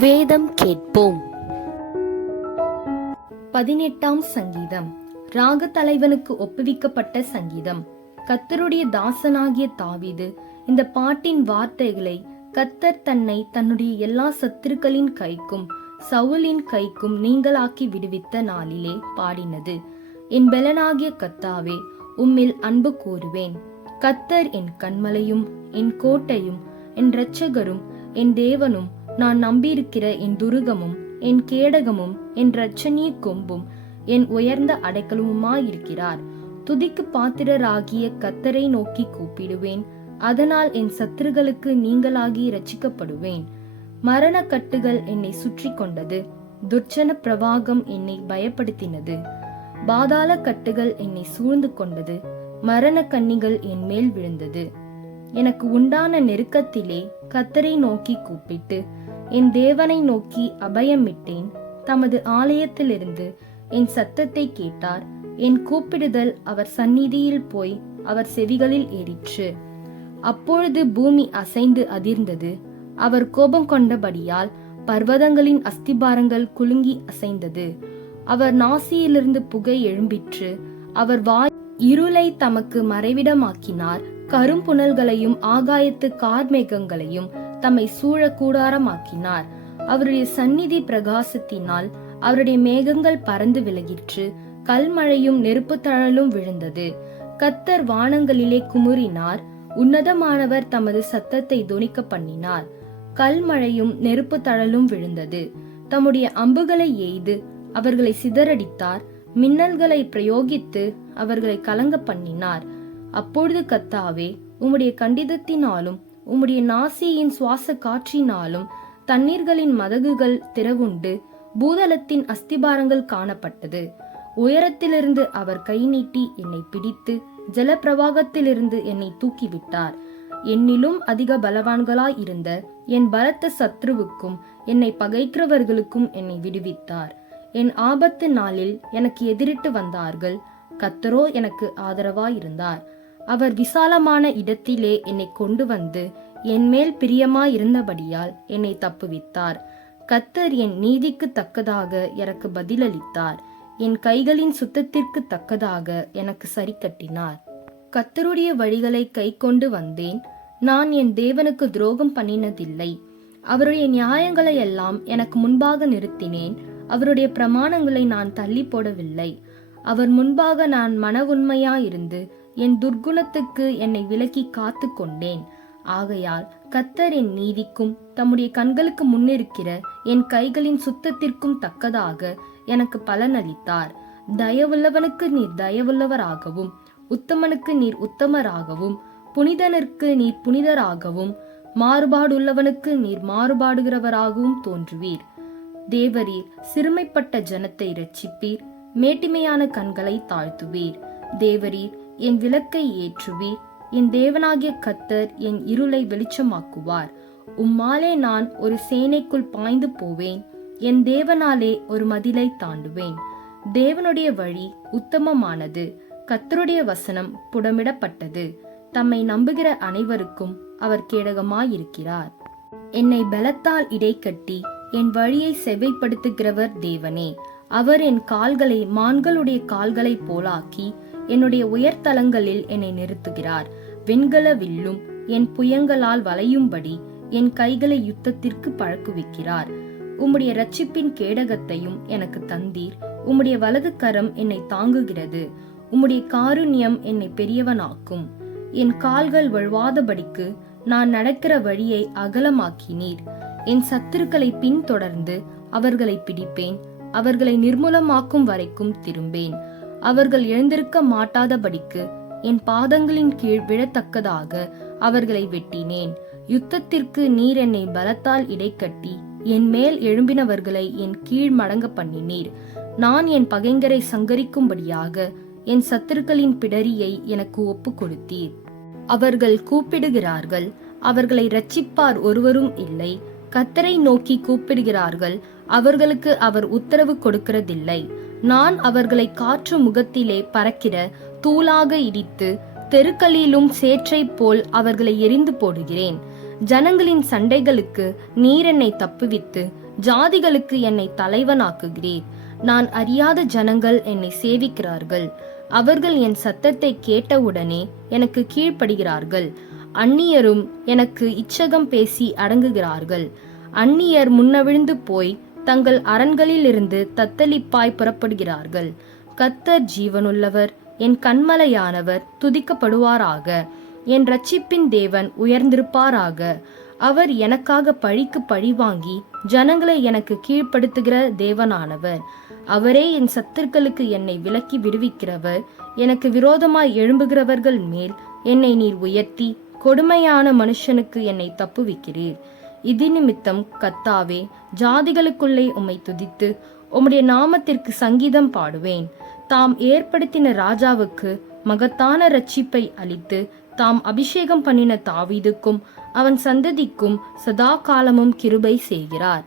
வேதம் கேட்போம். பதினெட்டாம் சங்கீதம். ராக தலைவனுக்கு ஒப்புவிக்கப்பட்ட சங்கீதம். கத்தருடைய தாசனாகிய தாவிது இந்த பாட்டின் வார்த்தைகளை கத்தர் தன்னை தன்னுடைய எல்லா சத்துருக்களின் கைக்கும் சவுலின் கைக்கும் நீங்களாக்கி விடுவித்த நாளிலே பாடினது. என் பெலனாகிய கத்தாவே உம்மில் அன்பு கூறுவேன். கத்தர் என் கண்மலையும் என் கோட்டையும் என் இரட்சகரும் என் தேவனும் நான் நம்பியிருக்கிற என் துருகமும் என் கேடகமும் என் இரட்சணிய கொம்பும் என் உயர்ந்த அடைக்கலமுமாயிருக்கிறார். துதிக்கு பாத்திரராகிய கத்தரை நோக்கி கூப்பிடுவேன். அதனால் என் சத்துருகளுக்கு நீங்களாகி ரச்சிக்கப்படுவேன் மரண கட்டுகள் என்னை சுற்றி கொண்டது துர்ச்சன பிரவாகம் என்னை பயப்படுத்தினது. பாதாள கட்டுகள் என்னை சூழ்ந்து கொண்டது மரண கன்னிகள் என் மேல் விழுந்தது. எனக்கு உண்டான நெருக்கத்திலே கத்தரை நோக்கி கூப்பிட்டு என் தேவனை நோக்கி அபயமிட்டேன். தமது ஆலயத்திலிருந்து என் சத்தத்தை கேட்டார். என் கூப்பிடுதல் அவர் சந்நிதியில் போய் அவர் செவிகளில் ஏறிற்று. அப்பொழுது பூமி அசைந்து அதிர்ந்தது. அவர் கோபம் கொண்டபடியால் பர்வதங்களின் அஸ்திபாரங்கள் குலுங்கி அசைந்தது. அவர் நாசியிலிருந்து புகை எழும்பிற்று. அவர் வாய் இருளை தமக்கு மறைவிடமாக்கினார். கரும்புணல்களையும் ஆகாயத்து கார்மேகங்களையும் தம்மை சூழ கூடாரமாக்கினார் அவருடைய சந்நிதி பிரகாசத்தினால் அவருடைய மேகங்கள் பறந்து விலகிற்று கல்மழையும் நெருப்பு தழலும் விழுந்தது. கத்தர் வானங்களிலே குமுறினார். உன்னதமானவர் தமது சத்தத்தை தொனிக்க பண்ணினார். கல்மழையும் நெருப்பு தழலும் விழுந்தது. தம்முடைய அம்புகளை எய்து அவர்களை சிதறடித்தார். மின்னல்களை பிரயோகித்து அவர்களை கலங்க பண்ணினார். அப்பொழுது கத்தாவே உம்முடைய கண்டிதத்தினாலும் உம்முடைய நாசியின் சுவாச காற்றினாலும் தண்ணீர்களின் மதகுகள் திறவுண்டு பூதலத்தின் அஸ்திபாரங்கள் காணப்பட்டது. உயரத்திலிருந்து அவர் கை நீட்டி என்னை பிடித்து ஜலப்பிரவாகத்திலிருந்து என்னை தூக்கிவிட்டார். என்னிலும் அதிக பலவான்களாய் இருந்த என் பலத்த சத்ருவுக்கும் என்னை பகைக்கிறவர்களுக்கும் என்னை விடுவித்தார். என் ஆபத்து நாளில் எனக்கு எதிரிட்டு வந்தார்கள். கத்தரோ எனக்கு ஆதரவாயிருந்தார். அவர் விசாலமான இடத்திலே என்னை கொண்டு வந்து என் மேல் பிரியமாயிருந்தபடியால் என்னை தப்புவித்தார். கத்தர் என் நீதிக்கு தக்கதாக எனக்கு பதிலளித்தார். என் கைகளின் சுத்தத்திற்கு தக்கதாக எனக்கு சரி கட்டினார் கத்தருடைய வழிகளை கை கொண்டு வந்தேன். நான் என் தேவனுக்கு துரோகம் பண்ணினதில்லை. அவருடைய நியாயங்களை எல்லாம் எனக்கு முன்பாக நிறுத்தினேன். அவருடைய பிரமாணங்களை நான் தள்ளி போடவில்லை அவர் முன்பாக நான் மன உண்மையாயிருந்து என் துர்க்குணத்துக்கு என்னை விலக்கி காத்து கொண்டேன் ஆகையால் கத்தர் என் நீதிக்கும் தம்முடைய கண்களுக்கு முன்னிருக்கிற என் கைகளின் சுத்தத்திற்கும் தக்கதாக எனக்கு பலனளித்தார். தயவுள்ளவனுக்கு நீர் தயவுள்ளவராகவும் உத்தமனுக்கு நீர் உத்தமராகவும் புனிதனுக்கு நீர் புனிதராகவும் மாறுபாடுள்ளவனுக்கு நீர் மாறுபாடுகிறவராகவும் தோன்றுவீர். தேவரீர் சிறுமைப்பட்ட ஜனத்தை இரட்சிப்பீர் மேட்டிமையான கண்களை தாழ்த்துவீர். தேவரீர் என் விளக்கை ஏற்றுவீர். என் தேவனாகிய கத்தர் என் இருளை வெளிச்சமாக்குவார். உம்மாலே நான் ஒரு சேனைக்குள் பாய்ந்து போவேன். என் தேவனாலே ஒரு மதிலை தாண்டுவேன். தேவனுடைய வழி உத்தமமானது. கத்தருடைய வசனம் புடமிடப்பட்டது. தம்மை நம்புகிற அனைவருக்கும் அவர் கேடகமாயிருக்கிறார். என்னை பலத்தால் இடைக்கட்டி என் வழியை செவ்வைப்படுத்துகிறவர் தேவனே. அவர் என் கால்களை மான்களுடைய கால்களைப் போலாக்கி என்னுடைய உயர்தலங்களில் என்னை நிறுத்துகிறார். வெண்கல வில்லும் என் புயங்களால் வளையும்படி என் கைகளை யுத்தத்திற்கு பழக்குவிக்கிறார். உம்முடைய ரட்சிப்பின் கேடகத்தையும் எனக்கு தந்தீர். உம்முடைய வலது கரம் என்னை தாங்குகிறது. உம்முடைய காருண்யம் என்னை பெரியவனாக்கும். என் கால்கள் வழுவாதபடிக்கு நான் நடக்கிற வழியை அகலமாக்கினீர். என் சத்துருக்களை பின்தொடர்ந்து அவர்களை பிடிப்பேன். அவர்களை நிர்மூலமாக்கும் வரைக்கும் திரும்பேன். அவர்கள் எழுந்திருக்க மாட்டாதபடிக்கு என் பாதங்களின் கீழ் விழத்தக்கதாக அவர்களை வெட்டினேன். யுத்தத்திற்கு நீர் என்னை பலத்தால் இடைக்கட்டி என் மேல் எழும்பினவர்களை என் கீழ் மடங்க பண்ணினீர். நான் என் பகைங்கரை சங்கரிக்கும்படியாக என் சத்துருக்களின் பிடரியை எனக்கு ஒப்பு கொடுத்தீர். அவர்கள் கூப்பிடுகிறார்கள் அவர்களை ரட்சிப்பார் ஒருவரும் இல்லை. கத்தரை நோக்கி கூப்பிடுகிறார்கள் அவர்களுக்கு அவர் உத்தரவு கொடுக்கிறதில்லை. நான் அவர்களை காற்று முகத்திலே பறக்கிற தூளாக இடித்து தெருக்களிலும் சேற்றைப் போல் அவர்களை எரிந்து போடுகிறேன். ஜனங்களின் சண்டைகளுக்கு நீர் என்னை தப்புவித்து ஜாதிகளுக்கு என்னை தலைவனாக்குகிறீர். நான் அறியாத ஜனங்கள் என்னை சேவிக்கிறார்கள். அவர்கள் என் சத்தத்தை கேட்டவுடனே எனக்கு கீழ்ப்படுகிறார்கள். அந்நியரும் எனக்கு இச்சகம் பேசி அடங்குகிறார்கள். அந்நியர் முன்னவிழ்ந்து போய் தங்கள் அரண்களிலிருந்து தத்தளிப்பாய் புறப்படுகிறார்கள். கத்தர் ஜீவனுள்ளவர் என் கண்மலையானவர் துதிக்கப்படுவாராக. என் ரட்சிப்பின் தேவன் உயர்ந்திருப்பாராக. அவர் எனக்காக பழிக்கு பழி வாங்கி ஜனங்களை எனக்கு கீழ்ப்படுத்துகிற தேவனானவர். அவரே என் சத்துருக்களுக்கு என்னை விலக்கி விடுவிக்கிறவர். எனக்கு விரோதமாய் எழும்புகிறவர்கள் மேல் என்னை நீர் உயர்த்தி கொடுமையான மனுஷனுக்கு என்னை தப்புவிக்கிறீர். இது நிமித்தம் கத்தாவே ஜாதிகளுக்குள்ளே உம்மை துதித்து உம்முடைய நாமத்திற்கு சங்கீதம் பாடுவேன். தாம் ஏற்படுத்தின ராஜாவுக்கு மகத்தான ரட்சிப்பை அளித்து தாம் அபிஷேகம் பண்ணின தாவீதுக்கும் அவன் சந்ததிக்கும் சதா காலமும் கிருபை செய்கிறார்.